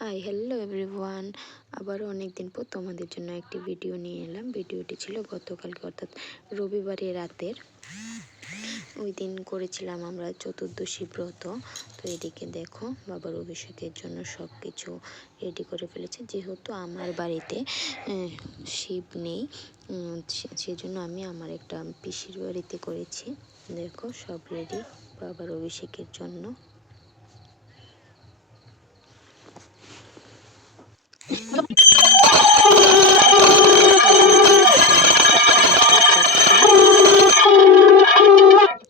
Hi hello everyone, আবারও অনেক দিন পর তোমাদের জন্য একটি ভিডিও নিয়ে এলাম। ভিডিওটি ছিল গতকালকে অর্থাৎ রবিবারে রাতের। ওই দিন করেছিলাম আমরা চতুর্দশী ব্রত। তো এদিকে দেখো বাবার অভিষেকের জন্য সব কিছু রেডি করে ফেলেছে। যেহেতু আমার বাড়িতে শিব নেই, সেজন্য আমি আমার একটা পিসির বাড়িতে করেছি। দেখো সব রেডি বাবার অভিষেকের জন্য।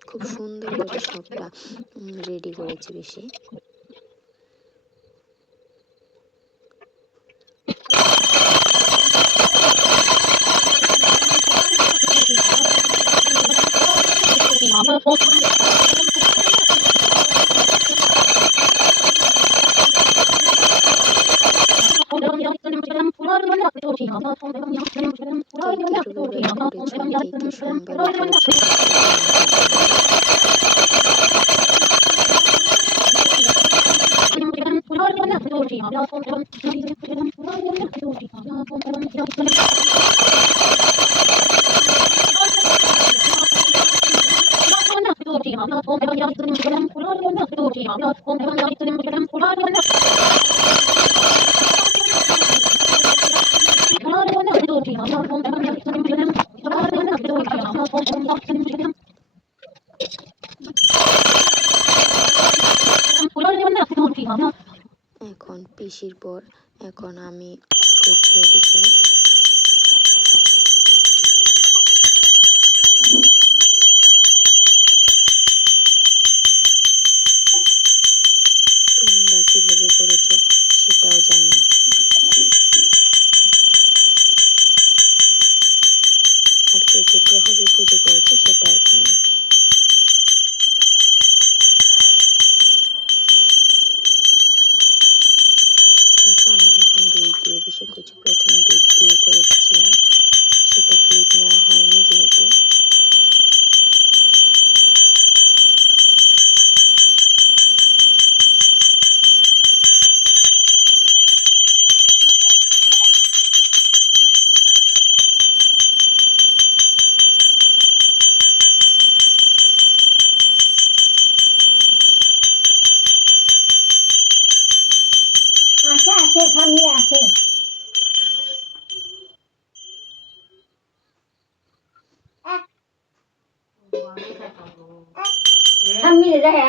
খুব সুন্দর করে সবটা রেডি করেছি বেশি। সোমবারে করেছি। এখন পিসির পর এখন আমি করছি অভিষেক। তোমরা কিভাবে করেছো সেটাও জানিও। আর কে কে প্রহরী পুজো করেছো সেটাও জানিও। আমি এখন দুধ দিয়ে অভিষেক করছি। প্রথমে দুধ দিয়ে করেছিলাম, সেটা ক্লিপ নেওয়া হয়নি যেহেতু। আছে আছে সামনে আছে। সামনে যায়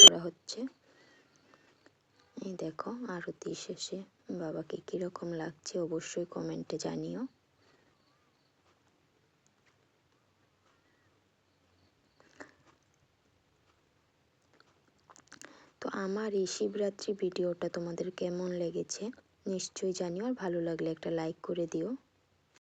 করা হচ্ছে। এই দেখো আরতি শেষে বাবাকে কিরকম লাগছে অবশ্যই কমেন্টে জানিও। তো আমার এই শিবরাত্রি ভিডিওটা তোমাদের কেমন লেগেছে নিশ্চয়ই জানিও, আর ভালো লাগলে একটা লাইক করে দিও।